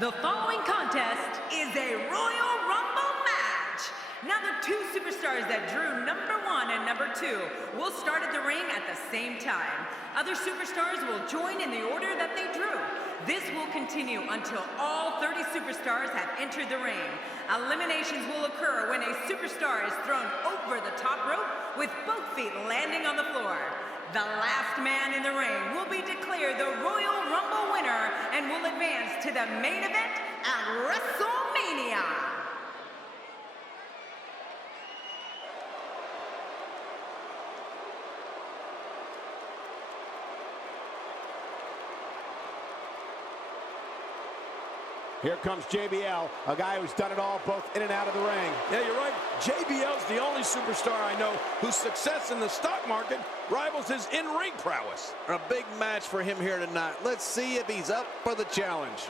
The following contest is a Royal Rumble match. Now the two superstars that drew number 1 and number 2 will start at the ring at the same time. Other superstars will join in the order that they drew. This will continue until all 30 superstars have entered the ring. Eliminations will occur when a superstar is thrown over the top rope with both feet landing on the floor. The last man in the ring will be declared the Royal Rumble winner and will advance to the main event at WrestleMania. Here comes JBL, a guy who's done it all both in and out of the ring. Yeah, you're right. JBL's the only superstar I know whose success in the stock market rivals his in-ring prowess. A big match for him here tonight. Let's see if he's up for the challenge.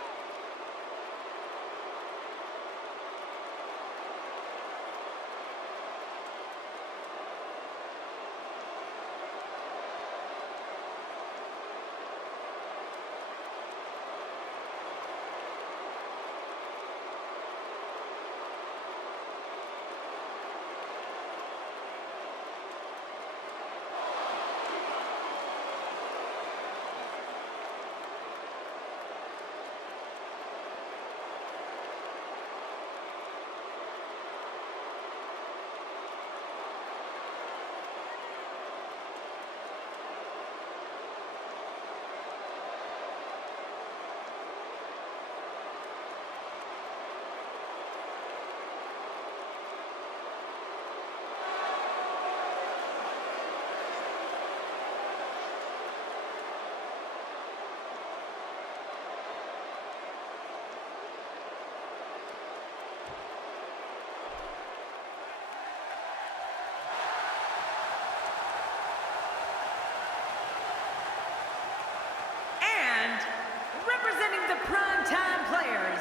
Representing the primetime players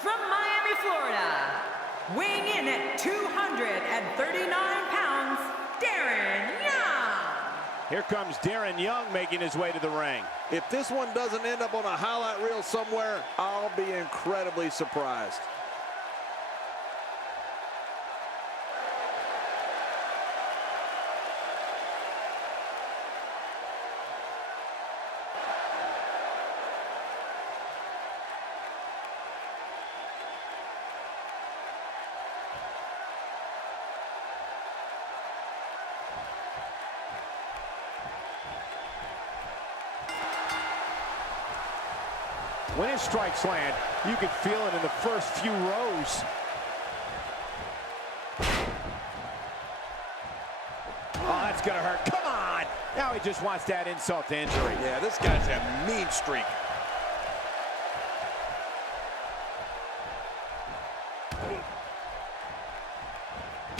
from Miami, Florida, weighing in at 239 pounds, Darren Young. Here comes Darren Young making his way to the ring. If this one doesn't end up on a highlight reel somewhere, I'll be incredibly surprised. When his strikes land, you can feel it in the first few rows. Oh, that's gonna hurt. Come on! Now he just wants that insult to injury. Yeah, this guy's a mean streak.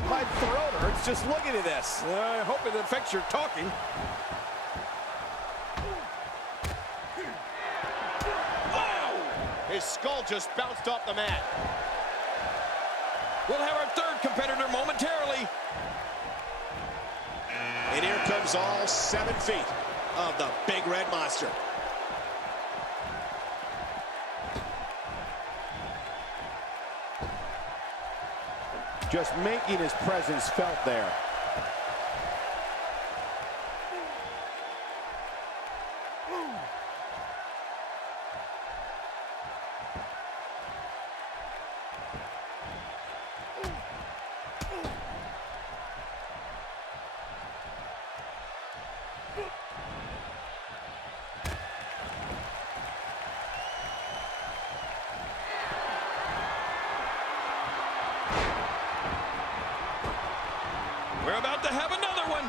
My throat hurts just looking at this. I hope it affects your talking. His skull just bounced off the mat. We'll have our third competitor momentarily. And here comes all 7 feet of the Big Red Monster. Just making his presence felt there. We're about to have another one.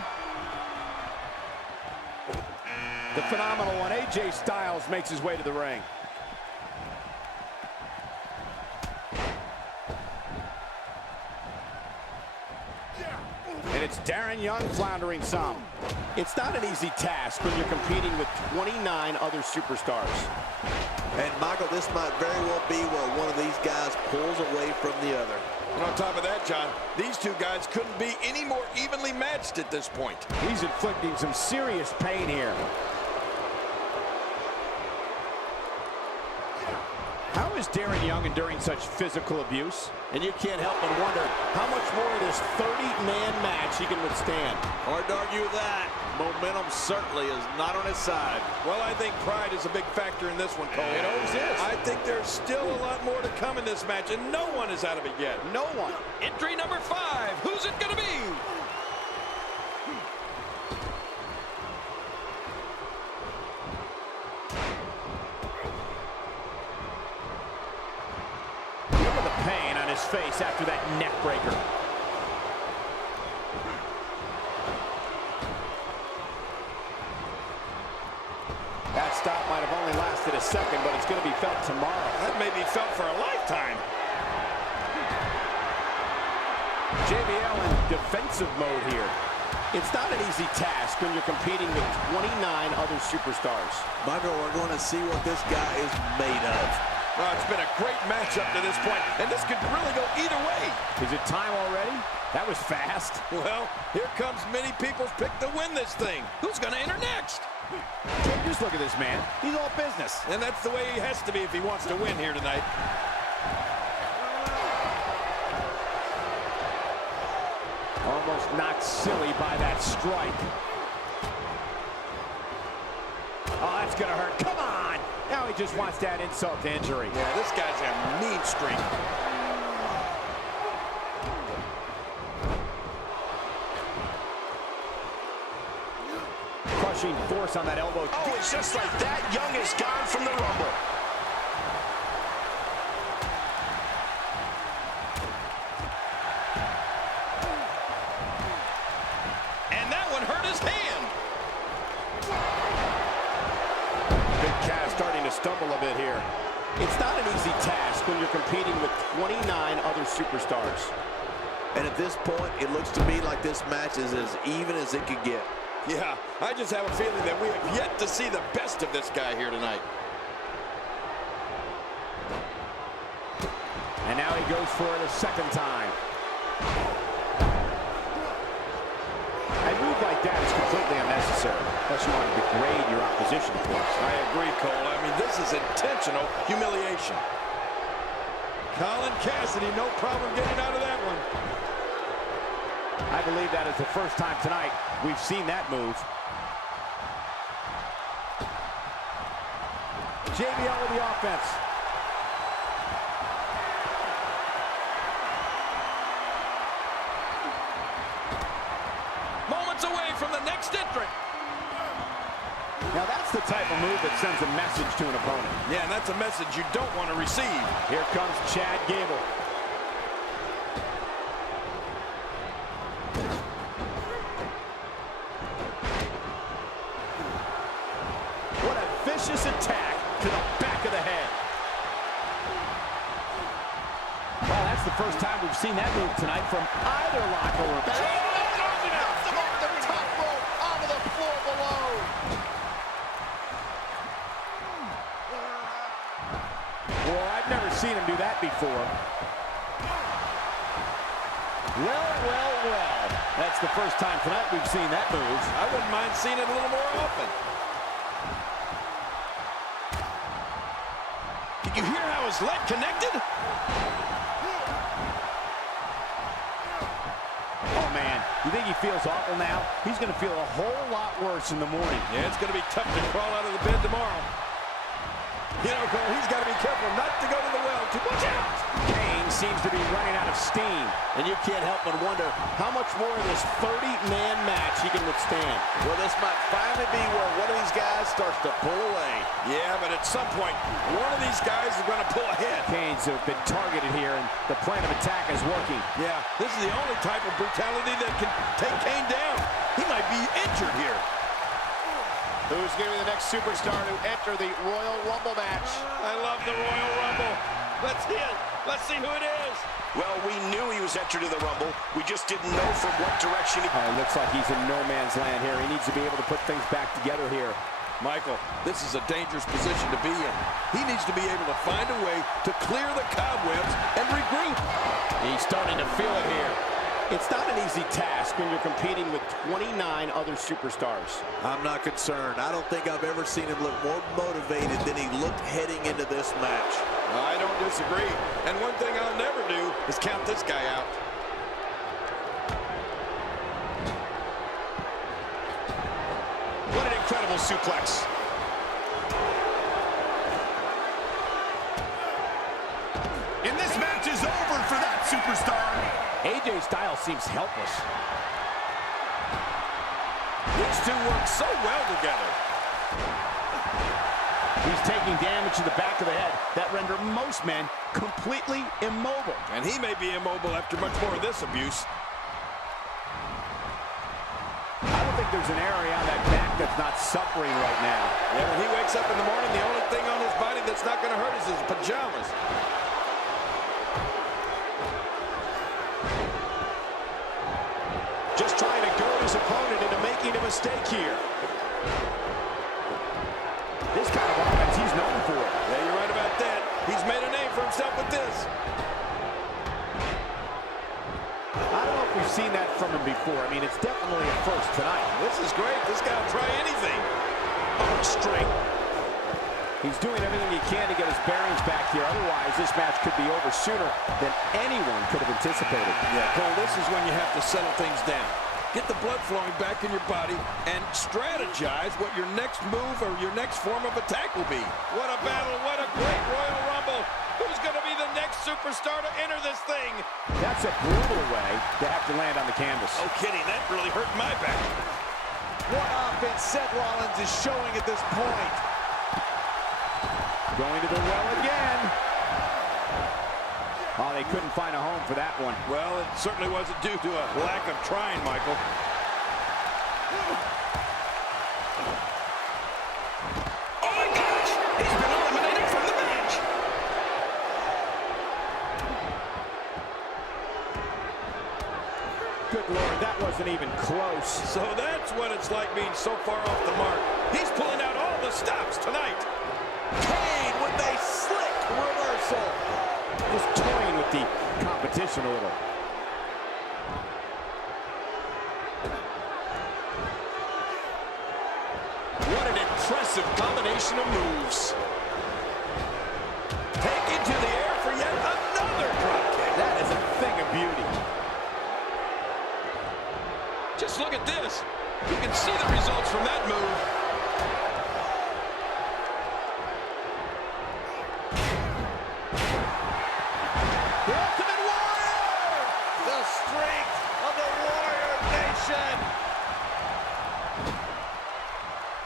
The phenomenal one, AJ Styles, makes his way to the ring. And it's Darren Young floundering some. It's not an easy task when you're competing with 29 other superstars. And Michael, this might very well be where one of these guys pulls away from the other. And on top of that, John, these two guys couldn't be any more evenly matched at this point. He's inflicting some serious pain here. How is Darren Young enduring such physical abuse? And you can't help but wonder how much more of this 30-man match he can withstand. Hard to argue with that. Momentum certainly is not on his side. Well, I think pride is a big factor in this one, Cole. It always is. I think there's still a lot more to come in this match, and no one is out of it yet. No one. Entry number 5. Who's it going to be? Look at the pain on his face after that neck breaker. That stop might have only lasted a second, but it's going to be felt tomorrow. That may be felt for a lifetime. JBL in defensive mode here. It's not an easy task when you're competing with 29 other superstars. Michael, we're going to see what this guy is made of. Well, it's been a great match up to this point, and this could really go either way. Is it time already? That was fast. Well, here comes many people's pick to win this thing. Who's going to enter next? Just look at this man. He's all business. And that's the way he has to be if he wants to win here tonight. Almost knocked silly by that strike. Oh, that's going to hurt. Come on. Now he just wants that insult to injury. Yeah, this guy's a mean streak. Crushing force on that elbow. Oh, it's just like that. Young is gone from the Rumble. And that one hurt his hand. Big Cass starting to stumble a bit here. It's not an easy task when you're competing with 29 other superstars. And at this point, it looks to me like this match is as even as it could get. Yeah, I just have a feeling that we have yet to see the best of this guy here tonight. And now he goes for it a second time. A move like that is completely unnecessary, unless you want to degrade your opposition, of course. I agree, Cole. I mean, this is intentional humiliation. Colin Cassidy, no problem getting out of that one. I believe that is the first time tonight we've seen that move. JBL with the offense. Moments away from the next entrant. Now that's the type of move that sends a message to an opponent. Yeah, and that's a message you don't want to receive. Here comes Chad Gable. What a vicious attack to the back of the head. Well, that's the first time we've seen that move tonight from either locker room. Well, I've never seen him do that before. Well. That's the first time tonight we've seen that move. I wouldn't mind seeing it a little more often. Did you hear how his leg connected? Oh, man. You think he feels awful now? He's going to feel a whole lot worse in the morning. Yeah, it's going to be tough to crawl out of the bed tomorrow. You know, Cole, he's got to be careful not to go to the well. Watch out! Kane seems to be running out of steam. And you can't help but wonder how much more of this 30-man match he can withstand. Well, this might finally be where one of these guys starts to pull away. Yeah, but at some point, one of these guys is going to pull ahead. Kane's been targeted here, and the plan of attack is working. Yeah, this is the only type of brutality that can take Kane down. He might be injured here. Who's going to be the next superstar to enter the Royal Rumble match? I love the Royal Rumble. Let's see it. Let's see who it is. Well, we knew he was entered to the Rumble. We just didn't know from what direction he... Looks like he's in no man's land here. He needs to be able to put things back together here. Michael, this is a dangerous position to be in. He needs to be able to find a way to clear the cobwebs and regroup. He's starting to feel it here. It's not an easy task when you're competing with 29 other superstars. I'm not concerned. I don't think I've ever seen him look more motivated than he looked heading into this match. I don't disagree. And one thing I'll never do is count this guy out. What an incredible suplex. And this match is over for that superstar. AJ Styles seems helpless. These two work so well together. He's taking damage to the back of the head that render most men completely immobile. And he may be immobile after much more of this abuse. I don't think there's an area on that back that's not suffering right now. Yeah, when he wakes up in the morning, the only thing on his body that's not going to hurt is his pajamas. Just trying to goad his opponent into making a mistake here. This kind of offense he's known for. Yeah, you're right about that. He's made a name for himself with this. I don't know if we've seen that from him before. I mean, it's definitely a first tonight. This is great. This guy will try anything. On a string. He's doing everything he can to get his bearings back here. Otherwise, this match could be over sooner than anyone could have anticipated. Yeah, Cole, this is when you have to settle things down. Get the blood flowing back in your body and strategize what your next move or your next form of attack will be. What a battle. What a great Royal Rumble. Who's going to be the next superstar to enter this thing? That's a brutal way to have to land on the canvas. No kidding. That really hurt my back. What offense Seth Rollins is showing at this point. Going to the well again. Oh, they couldn't find a home for that one. Well, it certainly wasn't due to a lack of trying, Michael. Oh my gosh! He's been eliminated from the match. Good Lord, that wasn't even close. So that's what it's like being so far off the mark. He's pulling out all the stops tonight. Kane with a slick reversal. Just toying with the competition a little. What an impressive combination of moves. Taken to the air for yet another drop kick. That is a thing of beauty. Just look at this. You can see the results from that move. The Ultimate Warrior! The strength of the Warrior Nation!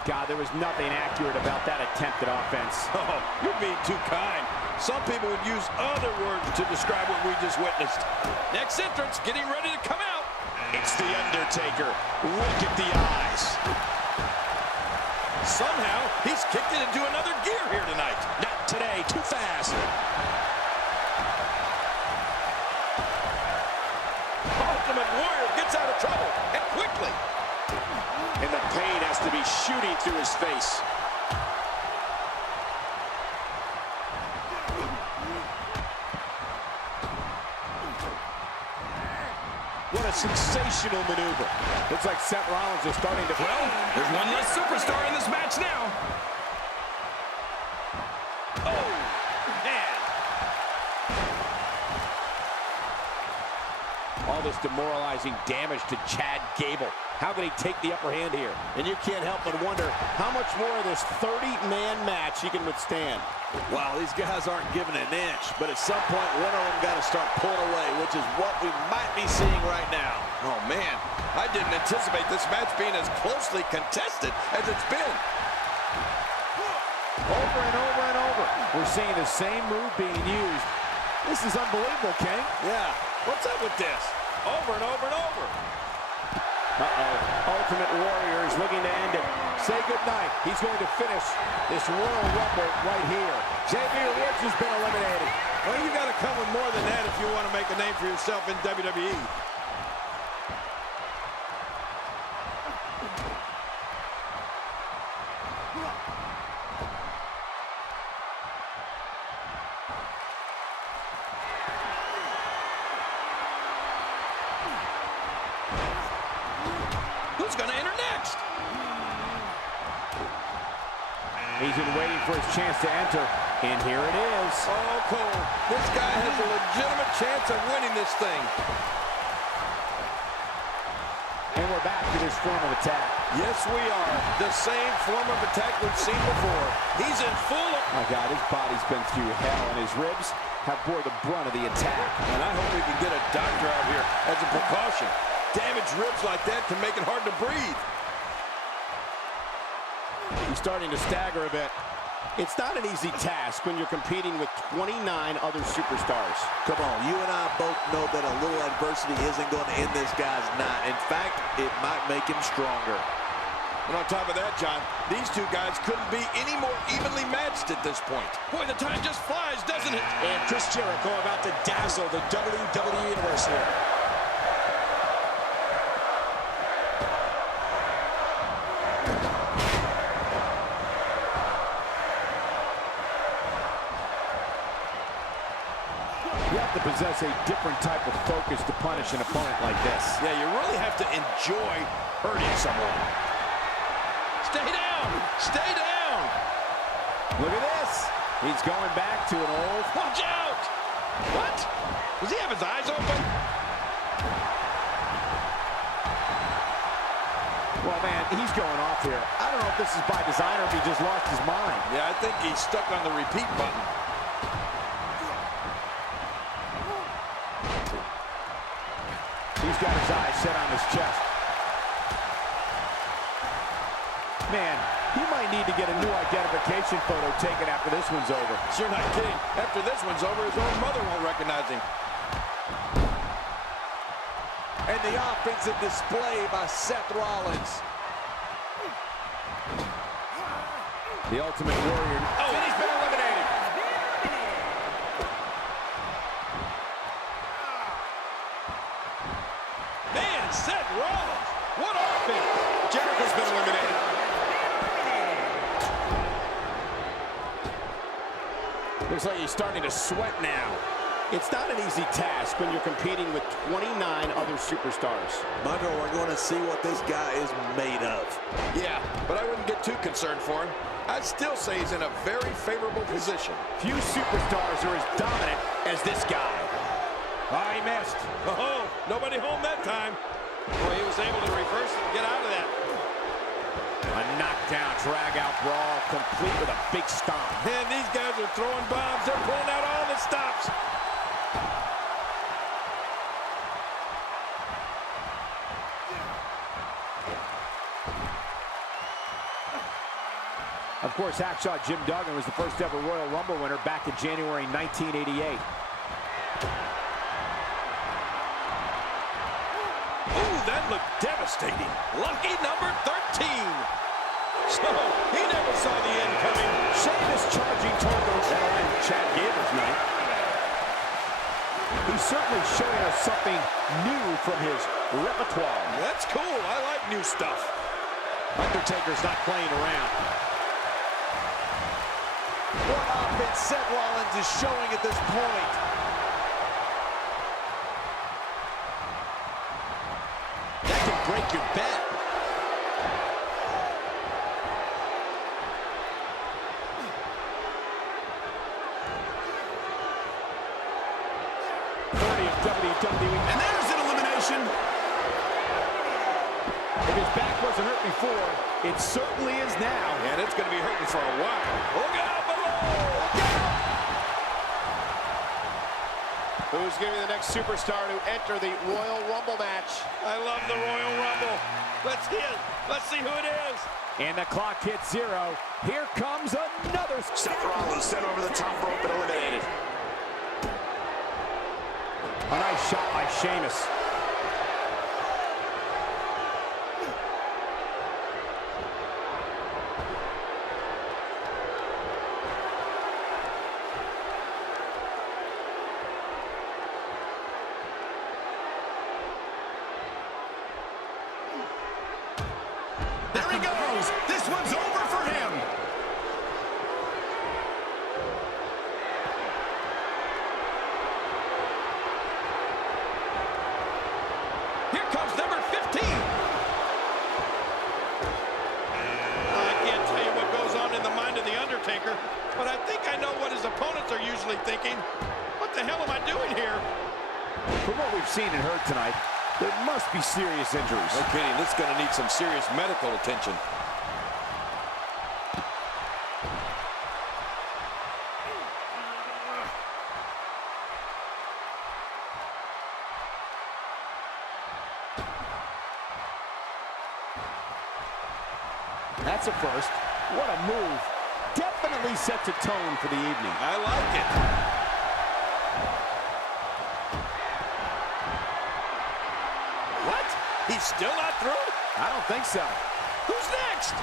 God, there was nothing accurate about that attempted offense. Oh, you're being too kind. Some people would use other words to describe what we just witnessed. Next entrance, getting ready to come out. It's The Undertaker. Look at the eyes. Somehow, he's kicked it into another gear here tonight. Not today. Too fast. Ultimate Warrior gets out of trouble, and quickly. And the pain has to be shooting through his face. What a sensational maneuver. Looks like Seth Rollins is starting to... Well, there's one less superstar in this match now. Oh, man. All this demoralizing damage to Chad Gable. How can he take the upper hand here? And you can't help but wonder how much more of this 30-man match he can withstand. Wow, these guys aren't giving an inch, but at some point, one of them got to start pulling away, which is what we might be seeing right now. Oh, man. I didn't anticipate this match being as closely contested as it's been. Over and over and over. We're seeing the same move being used. This is unbelievable, King. Yeah. What's up with this? Over and over and over. Ultimate Warrior is looking to end it. Say goodnight. He's going to finish this Royal Rumble right here. Xavier Woods has been eliminated. Well, you got to come with more than that if you want to make a name for yourself in WWE. Who's going to enter next? He's been waiting for his chance to enter, and here it is. Oh, Cole, this guy has a legitimate chance of winning this thing. And we're back to this form of attack. Yes, we are. The same form of attack we've seen before. He's in full... My God, his body's been through hell, and his ribs have bore the brunt of the attack. And I hope we can get a doctor out here as a precaution. Damaged ribs like that can make it hard to breathe. He's starting to stagger a bit. It's not an easy task when you're competing with 29 other superstars. Come on, you and I both know that a little adversity isn't going to end this guy's night. In fact, it might make him stronger. And on top of that, John, these two guys couldn't be any more evenly matched at this point. Boy, the time just flies, doesn't it? And Chris Jericho about to dazzle the WWE Universe here. You have to possess a different type of focus to punish an opponent like this. Yeah, you really have to enjoy hurting someone. Stay down! Stay down! Look at this. He's going back to an old... Watch out! What? Does he have his eyes open? Well, man, he's going off here. I don't know if this is by design or if he just lost his mind. Yeah, I think he's stuck on the repeat button. He's got his eyes set on his chest. Man, he might need to get a new identification photo taken after this one's over. You're not kidding. After this one's over, his own mother won't recognize him. And the offensive display by Seth Rollins. The Ultimate Warrior. Oh, and he's been eliminated. Man, Seth Rollins. What offense. Jericho's been eliminated. Looks like he's starting to sweat now. It's not an easy task when you're competing with 29 other superstars. Michael, we're going to see what this guy is made of. Yeah, but I wouldn't get too concerned for him. I'd still say he's in a very favorable position. Few superstars are as dominant as this guy. Oh, he missed. Oh, nobody home that time. Boy, he was able to reverse and get out of that. A knockdown, drag-out brawl, complete with a big stomp. Man, these guys are throwing bombs. They're pulling out all the stops. Of course, Hacksaw Jim Duggan was the first ever Royal Rumble winner back in January 1988. Ooh, that looked devastating. Lucky number 13. So, he never saw the end coming. Sheamus charging toward those. That'll end Chad Gable's night. He's certainly showing us something new from his repertoire. That's cool. I like new stuff. Undertaker's not playing around. What offense Seth Rollins is showing at this point. That can break your bet. WWE. And there's an elimination. If his back wasn't hurt before, it certainly is now. And it's going to be hurting for a while. Look out below! Look out! Who's going to be the next superstar to enter the Royal Rumble match? I love the Royal Rumble. Let's see it. Let's see who it is. And the clock hits 0. Here comes another. Seth Rollins sent over the top rope and eliminated. A nice shot by Sheamus. There he goes. This one's over for him. what we've seen and heard tonight, there must be serious injuries. No kidding. This is going to need some serious medical attention. That's a first. What a move. Definitely sets a tone for the evening. I like it. What? He's still not through? I don't think so. Who's next?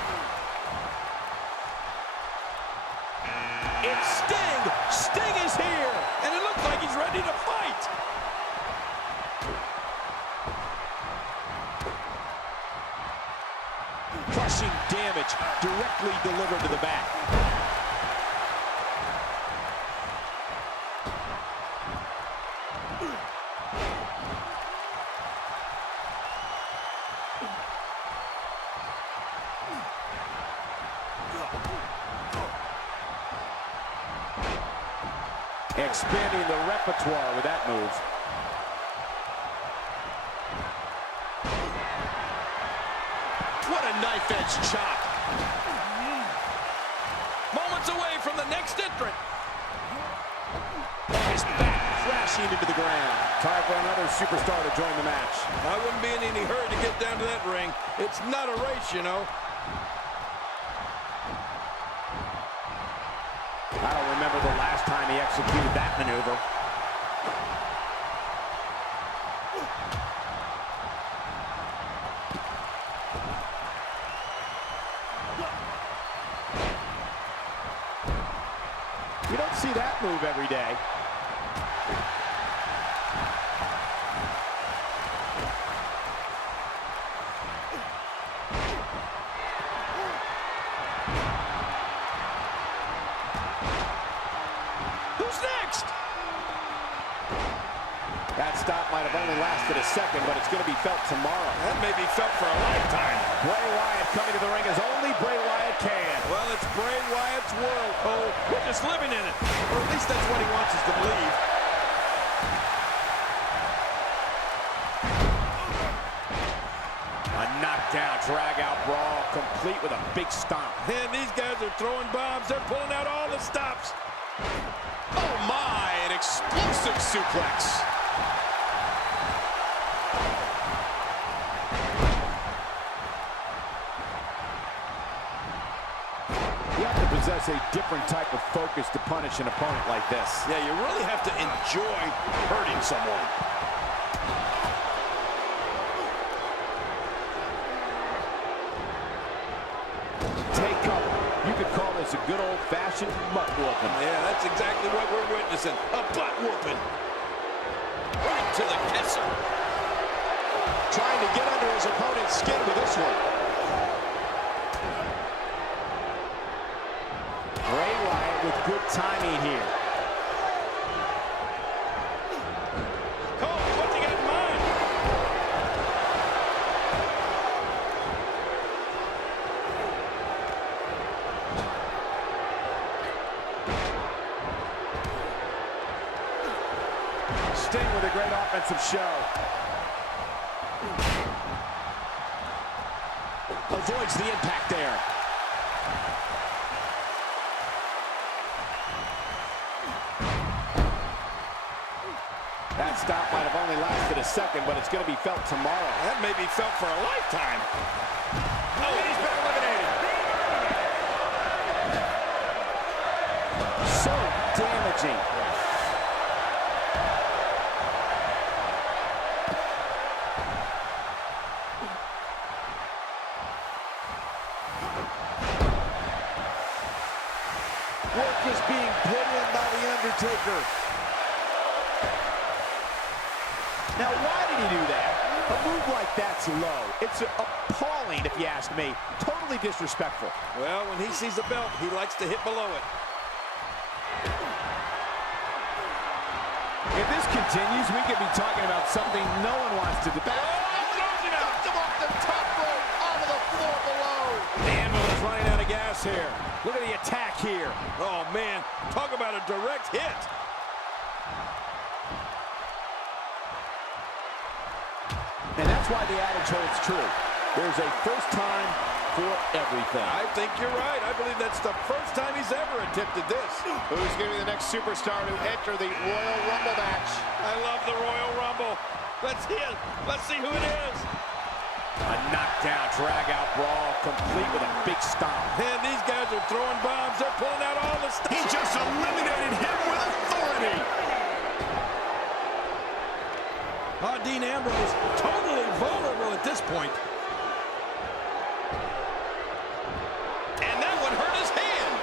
It's Sting. Sting is here. And it looks like he's ready to fight. Crushing damage directly delivered to the back. Expanding the repertoire with that move. What a knife-edge chop. Moments away from the next entrant. His back crashing into the ground. Time for another superstar to join the match. I wouldn't be in any hurry to get down to that ring. It's not a race, you know. I don't remember the last time he executed that maneuver. You don't see that move every day. Who's next? That stop might have only lasted a second, but it's going to be felt tomorrow. That may be felt for a lifetime. Bray Wyatt coming to the ring as only Bray Wyatt can. Well, it's Bray Wyatt's world, Cole. We're just living in it. Or at least that's what he wants us to believe. A knockdown, drag-out brawl, complete with a big stomp. And these guys are throwing bombs. They're pulling out all the stops. Oh my, an explosive suplex. You have to possess a different type of focus to punish an opponent like this. Yeah, you really have to enjoy hurting someone. Take cover. You could call this a good old-fashioned butt whooping. Yeah, that's exactly what we're witnessing. A butt whooping. Right to the kisser. Trying to get under his opponent's skin with this one. Bray Wyatt with good timing here. Cole, what's he got in mind? Sting with a great offensive show. Avoids the impact there. That stop might have only lasted a second, but it's going to be felt tomorrow. That may be felt for a lifetime. Oh, he's been eliminated. So damaging. Work is being put in by The Undertaker. Now, why did he do that? A move like that's low. It's appalling, if you ask me. Totally disrespectful. Well, when he sees a belt, he likes to hit below it. If this continues, we could be talking about something no one wants to debate. Knocked him off the top rope, onto the floor below. The ambulance running out of gas here. Look at the attack here. Oh, man. Talk about a direct hit. That's why the adage holds true. There's a first time for everything. I think you're right. I believe that's the first time he's ever attempted this. Who's going to be the next superstar to enter the Royal Rumble match? I love the Royal Rumble. Let's see it. Let's see who it is. A knockdown, drag-out brawl, complete with a big stomp. And these guys are throwing bombs. They're pulling out all the stuff. He just eliminated him with authority. Dean Ambrose totally vulnerable at this point. And that one hurt his hand.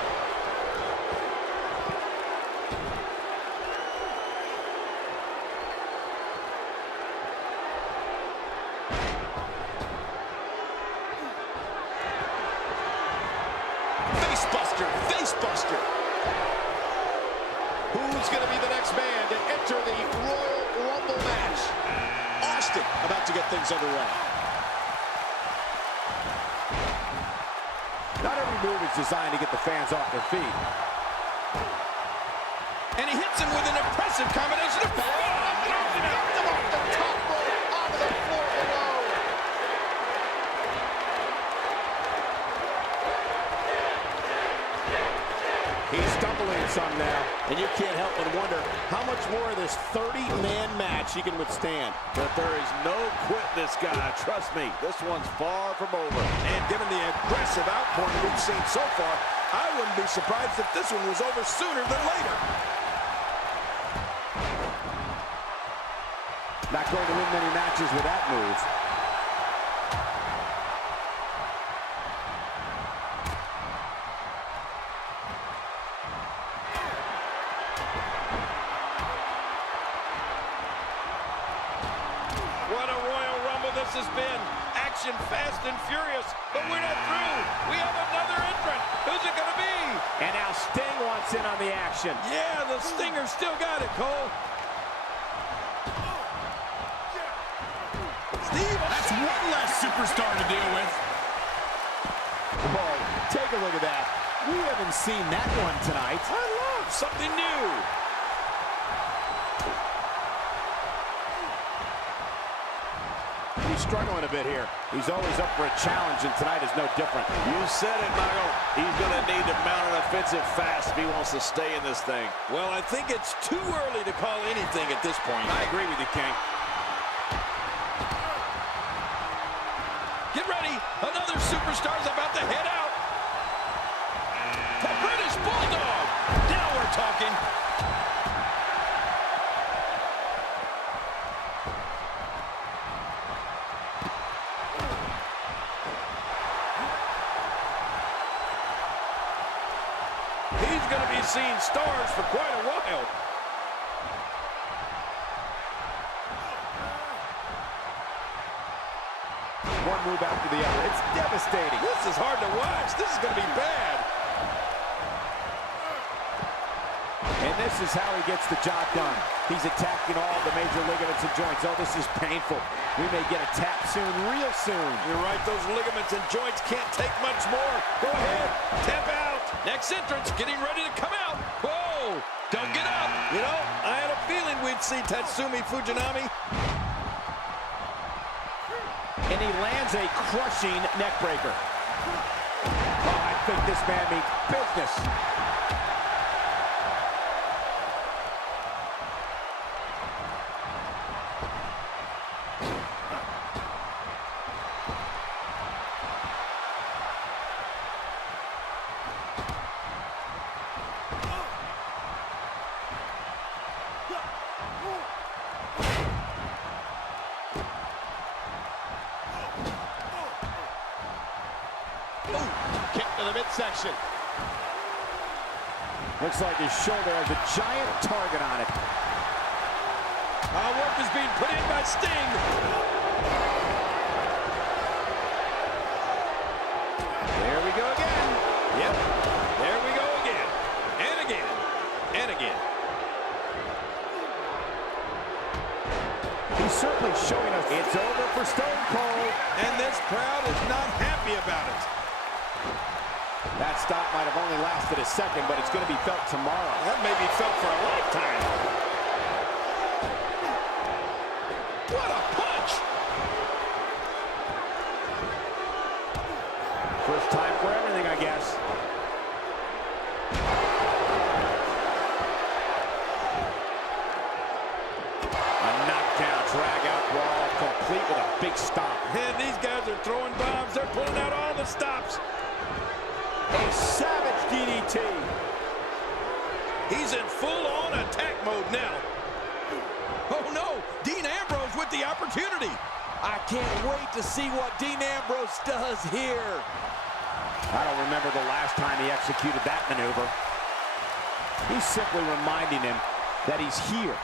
Facebuster, facebuster. Who's going to be the next man to enter the Royal Rumble match? Austin about to get things underway. Not every move is designed to get the fans off their feet. And he hits him with an impressive combination of He's stumbling some now, and you can't help but wonder how much more of this 30-man match he can withstand. But there is no quit this guy. Trust me, this one's far from over. And given the aggressive outpouring we've seen so far, I wouldn't be surprised if this one was over sooner than later. Not going to win many matches with that move. What a Royal Rumble this has been. Action fast and furious, but we're not through. We have another entrant. Who's it going to be? And now Sting wants in on the action. Yeah, the Stinger still got it, Cole. Steve, That's one less superstar to deal with. Whoa, take a look at that. We haven't seen that one tonight. I love something new. He's struggling a bit here. He's always up for a challenge, and tonight is no different. You said it, Michael. He's going to need to mount an offensive fast if he wants to stay in this thing. Well, I think it's too early to call anything at this point. I agree with you, King. Get ready. Another superstar's about to head out. The British Bulldog. Now we're talking. He's going to be seeing stars for quite a while. One move after the other. It's devastating. This is hard to watch. This is going to be bad. And this is how he gets the job done. He's attacking all the major ligaments and joints. Oh, this is painful. We may get a tap soon, real soon. You're right, those ligaments and joints can't take much more. Go ahead, tap out. Next entrance, getting ready to come out. Whoa, don't get up. You know, I had a feeling we'd see Tatsumi Fujinami. And he lands a crushing neck breaker. Oh, I think this man means business. Kick to the midsection. Looks like his shoulder has a giant target on it. Work is being put in by Sting. There we go again. Yep, there we go again. And again, and again. He's certainly showing us it's over for Stone Cold. And this crowd is not happy about it. That stop might have only lasted a second, but it's going to be felt tomorrow. That may be felt for a lifetime. What a punch! First time for everything, I guess. A knockdown, drag-out brawl, complete with a big stop. And these guys are throwing bombs. They're pulling out all the stops. A savage DDT. He's in full-on attack mode now. Oh, no. Dean Ambrose with the opportunity. I can't wait to see what Dean Ambrose does here. I don't remember the last time he executed that maneuver. He's simply reminding him that he's here.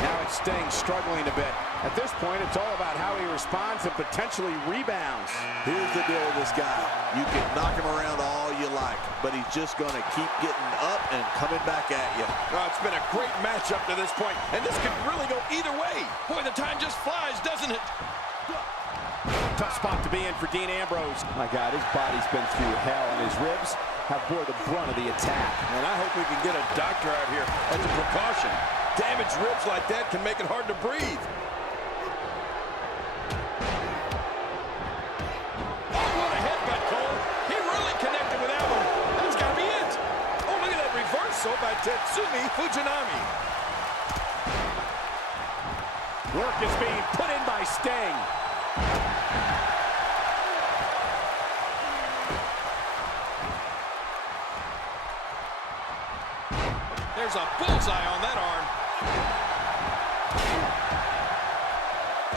Now it's Sting struggling a bit. At this point, it's all about how he responds and potentially rebounds. Here's the deal with this guy. You can knock him around all you like, but he's just going to keep getting up and coming back at you. Oh, it's been a great match up to this point, and this could really go either way. Boy, the time just flies, doesn't it? Tough spot to be in for Dean Ambrose. My God, his body's been through hell, and his ribs have bore the brunt of the attack. And I hope we can get a doctor out here as a precaution. Damaged ribs like that can make it hard to breathe. By Tetsumi Fujinami. Work is being put in by Sting. There's a bullseye on that arm.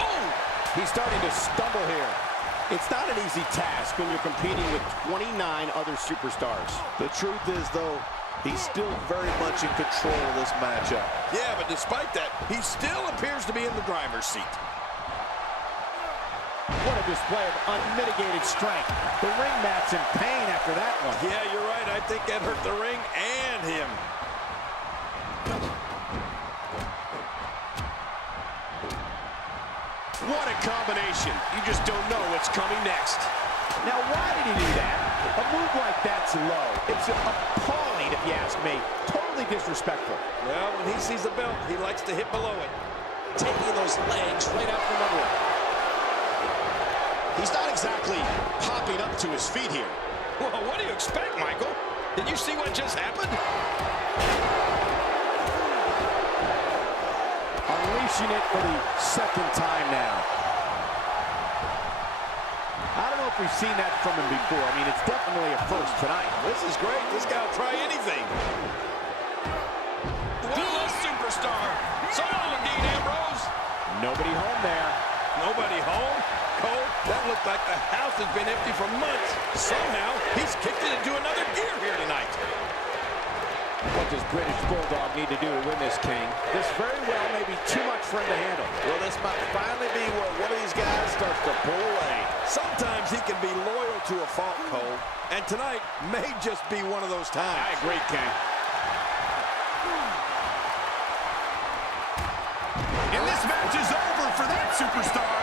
Oh! He's starting to stumble here. It's not an easy task when you're competing with 29 other superstars. The truth is, though, he's still very much in control of this matchup. Yeah, but despite that, he still appears to be in the driver's seat. What a display of unmitigated strength. The ring mat's in pain after that one. Yeah, you're right. I think that hurt the ring and him. What a combination. You just don't know what's coming next. Now, why did he do that? A move like that's low. It's appalling, if you ask me. Totally disrespectful. Well, when he sees the belt, he likes to hit below it. Taking those legs right out from under him. He's not exactly popping up to his feet here. Well, what do you expect, Michael? Did you see what just happened? Unleashing it for the second time now. I don't know if we've seen that from him before. I mean, it's definitely a first tonight. This is great. This guy will try anything. What a superstar. So long, Dean Ambrose. Nobody home there. Nobody home? Cole, that looked like the house has been empty for months. Somehow, he's kicked it into another gear here tonight. What does British Bulldog need to do to win this, King? This very well may be too much for him to handle. Well, this might finally be where one of these guys starts to pull away. Sometimes he can be loyal to a fault, Cole, and tonight may just be one of those times. I agree, King. And this match is over for that superstar.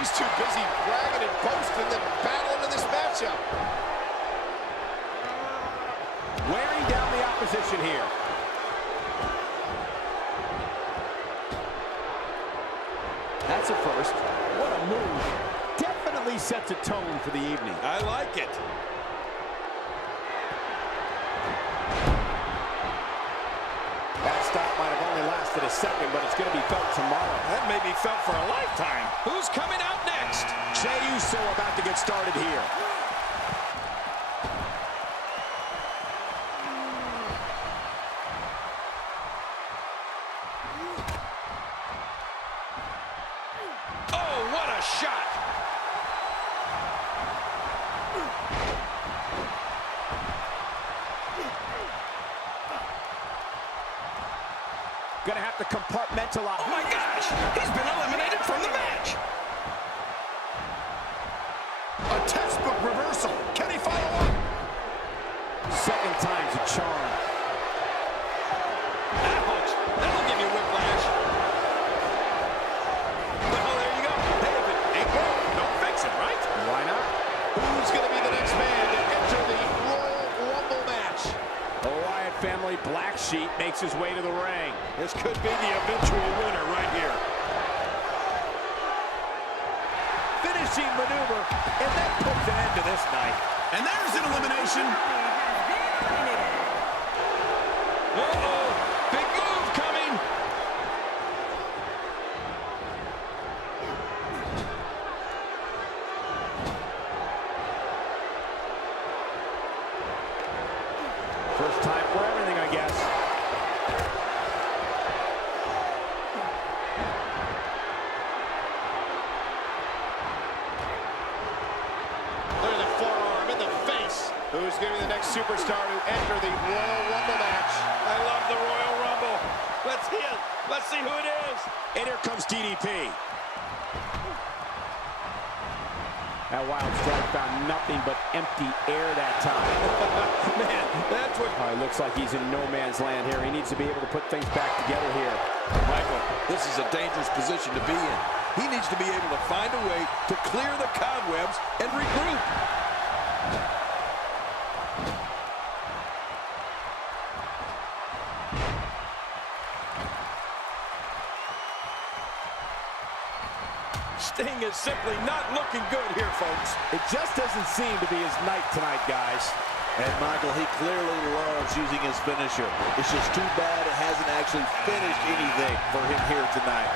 He's too busy bragging and boasting than battling in this matchup. Wearing down the opposition here. That's a first. What a move. Definitely sets a tone for the evening. I like it. That stop might have only lasted a second, but it's going to be felt tomorrow. That may be felt for a lifetime. Who's coming out next? Jey Uso about to get started here. Oh, what a shot. Gonna have to compartmentalize. Oh, my gosh. He's been eliminated from the match. A textbook reversal. Can he follow up? Second time's a charm. Ouch. That'll give you whiplash. Well, there you go. Hey, if it ain't broke, don't fix it, right? Why not? Who's going to be the next man to enter the Royal Rumble match? The Wyatt family black sheet makes his way to the ring. This could be the eventual winner right here. Finishing maneuver, and that puts an end to this night. And there's an elimination. Uh-oh, big move coming. First time for everything, I guess. Look at the forearm in the face. Who's going to be the next superstar to enter the Royal Rumble match? I love the Royal Rumble. Let's see it. Let's see who it is. And here comes DDP. That wild strike found nothing but empty air that time. Man, that's what... It looks like he's in no man's land here. He needs to be able to put things back together here. Michael, this is a dangerous position to be in. He needs to be able to find a way to clear the cobwebs and regroup. Sting is simply not looking good here, folks. It just doesn't seem to be his night tonight, guys. And Michael, he clearly loves using his finisher. It's just too bad it hasn't actually finished anything for him here tonight.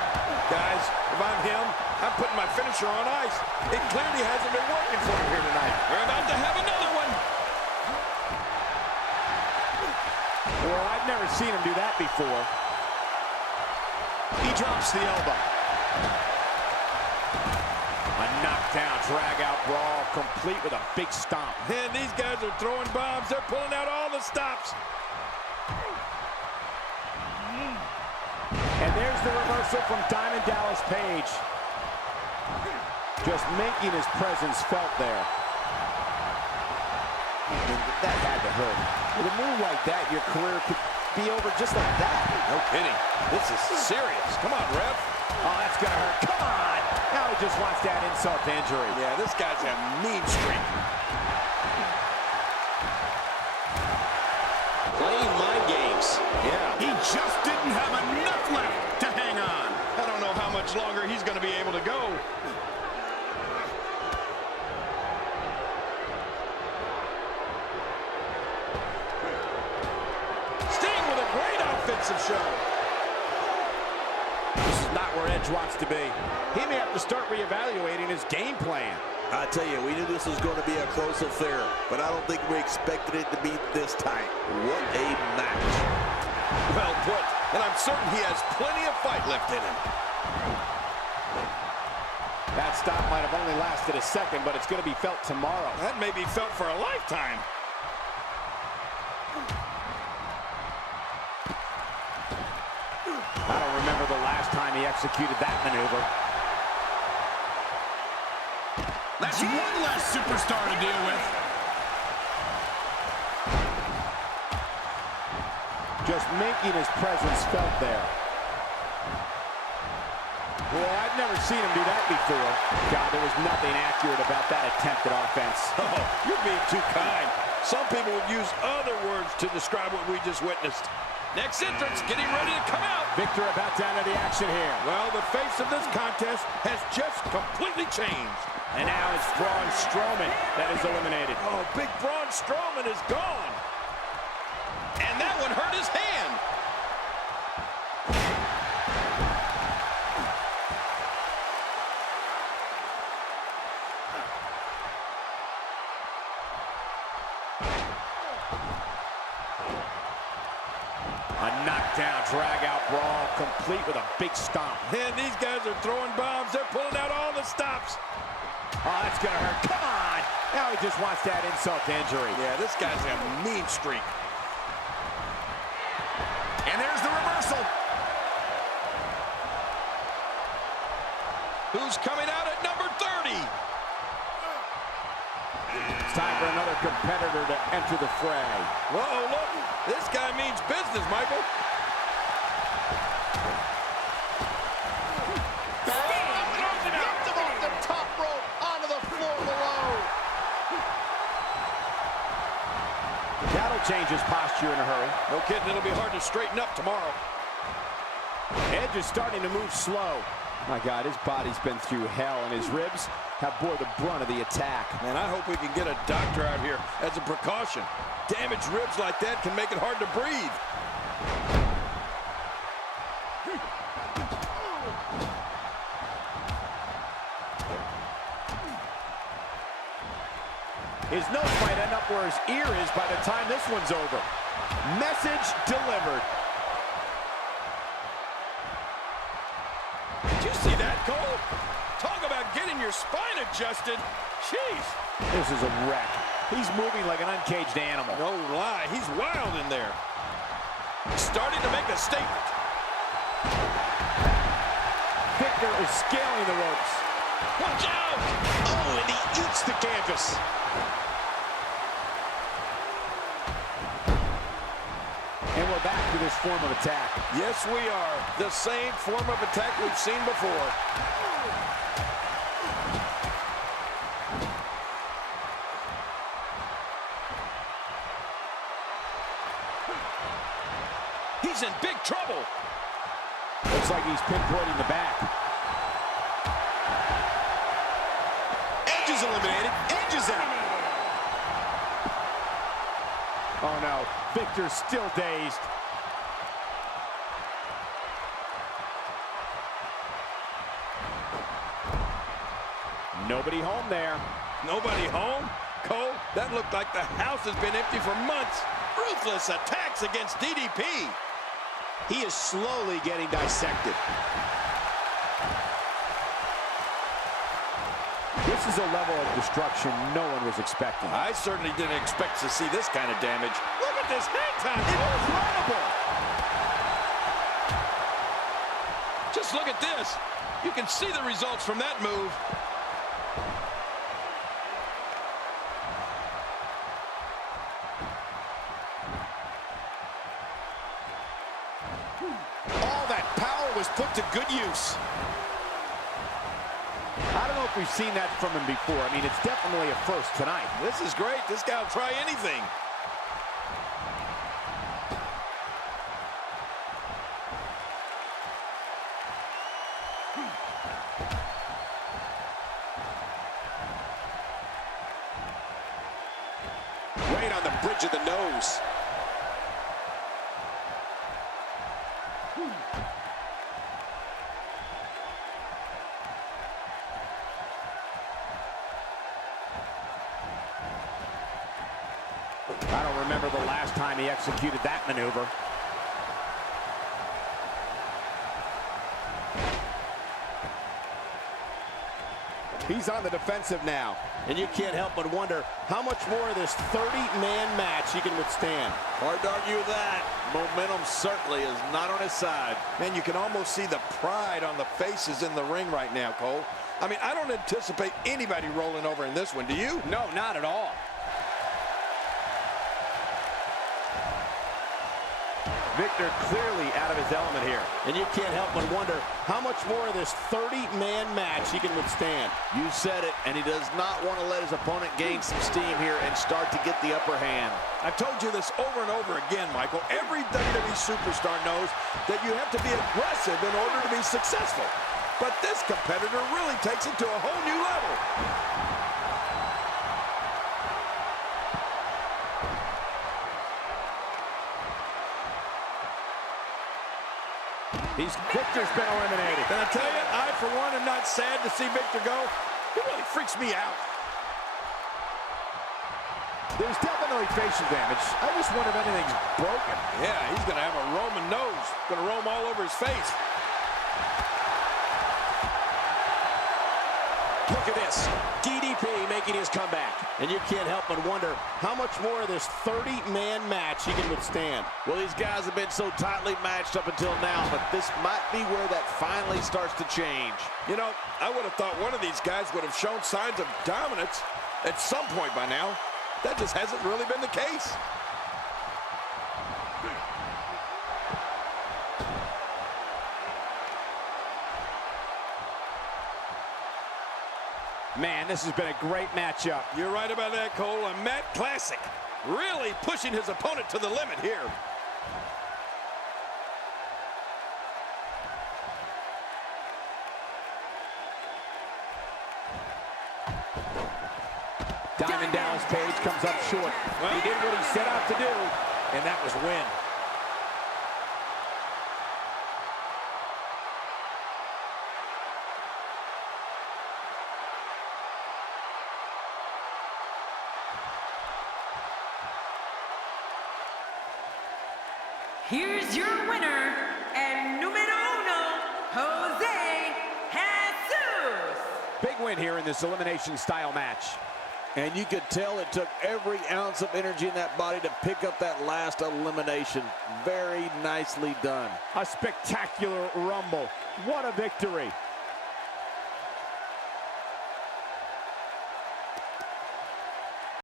Guys, if I'm him, I'm putting my finisher on ice. It clearly hasn't been working for him here tonight. We're about to have another one. Well, I've never seen him do that before. He drops the elbow. A knockdown, drag-out brawl, complete with a big stomp. And these guys are throwing bombs. They're pulling out all the stops. And there's the reversal from Diamond Dallas Page. Just making his presence felt there. And that had to hurt. With a move like that, your career could be over just like that. No kidding. This is serious. Come on, ref. Oh, that's going to hurt. Come on! Now he just wants to add insult to injury. Yeah, this guy's a mean streak. Playing mind games. Yeah. He just didn't have enough left to hang on. I don't know how much longer he's going to be able to go. Sting with a great offensive show. This is not where Edge wants to be. He may have to start reevaluating his game plan. I tell you, we knew this was going to be a close affair, but I don't think we expected it to be this tight. What a match. Well put, and I'm certain he has plenty of fight left in him. That stop might have only lasted a second, but it's going to be felt tomorrow. That may be felt for a lifetime. I don't remember the last time he executed that maneuver. That's one less superstar to deal with. Just making his presence felt there. Well, I've never seen him do that before. God, there was nothing accurate about that attempted offense. Oh, you're being too kind. Some people would use other words to describe what we just witnessed. Next entrance getting ready to come out. Victor about to enter the action here. Well, the face of this contest has just completely changed. And now it's Braun Strowman that is eliminated. Oh, big Braun Strowman is gone. And that one hurt his hand. A knockdown, drag-out brawl, complete with a big stomp. And these guys are throwing bombs. They're pulling out all the stops. Oh, that's going to hurt. Come on! Now he just wants to add insult to injury. Yeah, this guy's a mean streak. And there's the reversal. Who's coming out at number 30? It's time for another competitor to enter the fray. Whoa, look. This guy means business, Michael. That'll He'll change his posture in a hurry. No kidding, it'll be hard to straighten up tomorrow. Edge is starting to move slow. My God, his body's been through hell, and his ribs have bore the brunt of the attack. Man, I hope we can get a doctor out here as a precaution. Damaged ribs like that can make it hard to breathe. His nose might end up where his ear is by the time this one's over. Message delivered. Did you see that, Cole? Talk about getting your spine adjusted. Jeez. This is a wreck. He's moving like an uncaged animal. No lie, he's wild in there. Starting to make a statement. Victor is scaling the ropes. Watch out! Oh, and he eats the canvas. And we're back to this form of attack. Yes, we are. The same form of attack we've seen before. He's in big trouble. Looks like he's pinpointing the back. Edge is eliminated. Edge is out. Oh no, Victor's still dazed. Nobody home there. Nobody home? Cole, that looked like the house has been empty for months. Ruthless attacks against DDP. He is slowly getting dissected. This is a level of destruction no one was expecting. I certainly didn't expect to see this kind of damage. Look at this hang time. Incredible. Just look at this. You can see the results from that move. All that power was put to good use. I don't know if we've seen that from him before. I mean, it's definitely a first tonight. This is great. This guy will try anything. Right on the bridge of the nose. I don't remember the last time he executed that maneuver. He's on the defensive now. And you can't help but wonder how much more of this 30-man match he can withstand. Hard to argue with that. Momentum certainly is not on his side. Man, you can almost see the pride on the faces in the ring right now, Cole. I mean, I don't anticipate anybody rolling over in this one, do you? No, not at all. Victor clearly out of his element here. And you can't help but wonder how much more of this 30-man match he can withstand. You said it, and he does not want to let his opponent gain some steam here and start to get the upper hand. I've told you this over and over again, Michael. Every WWE superstar knows that you have to be aggressive in order to be successful. But this competitor really takes it to a whole new level. Victor's been eliminated. Can I tell you, I, for one, am not sad to see Victor go. He really freaks me out. There's definitely facial damage. I just wonder if anything's broken. Yeah, he's going to have a Roman nose. Going to roam all over his face. Look at this. DDP making his comeback. And you can't help but wonder how much more of this 30-man match he can withstand. Well, these guys have been so tightly matched up until now, but this might be where that finally starts to change. You know, I would have thought one of these guys would have shown signs of dominance at some point by now. That just hasn't really been the case. Man, this has been a great matchup. You're right about that, Cole. A Matt classic. Really pushing his opponent to the limit here. Diamond Dallas Page comes up short. Well, he did what he set out to do, and that was win. Here's your winner, and numero uno, Jose Jesus. Big win here in this elimination style match. And you could tell it took every ounce of energy in that body to pick up that last elimination. Very nicely done. A spectacular Rumble. What a victory.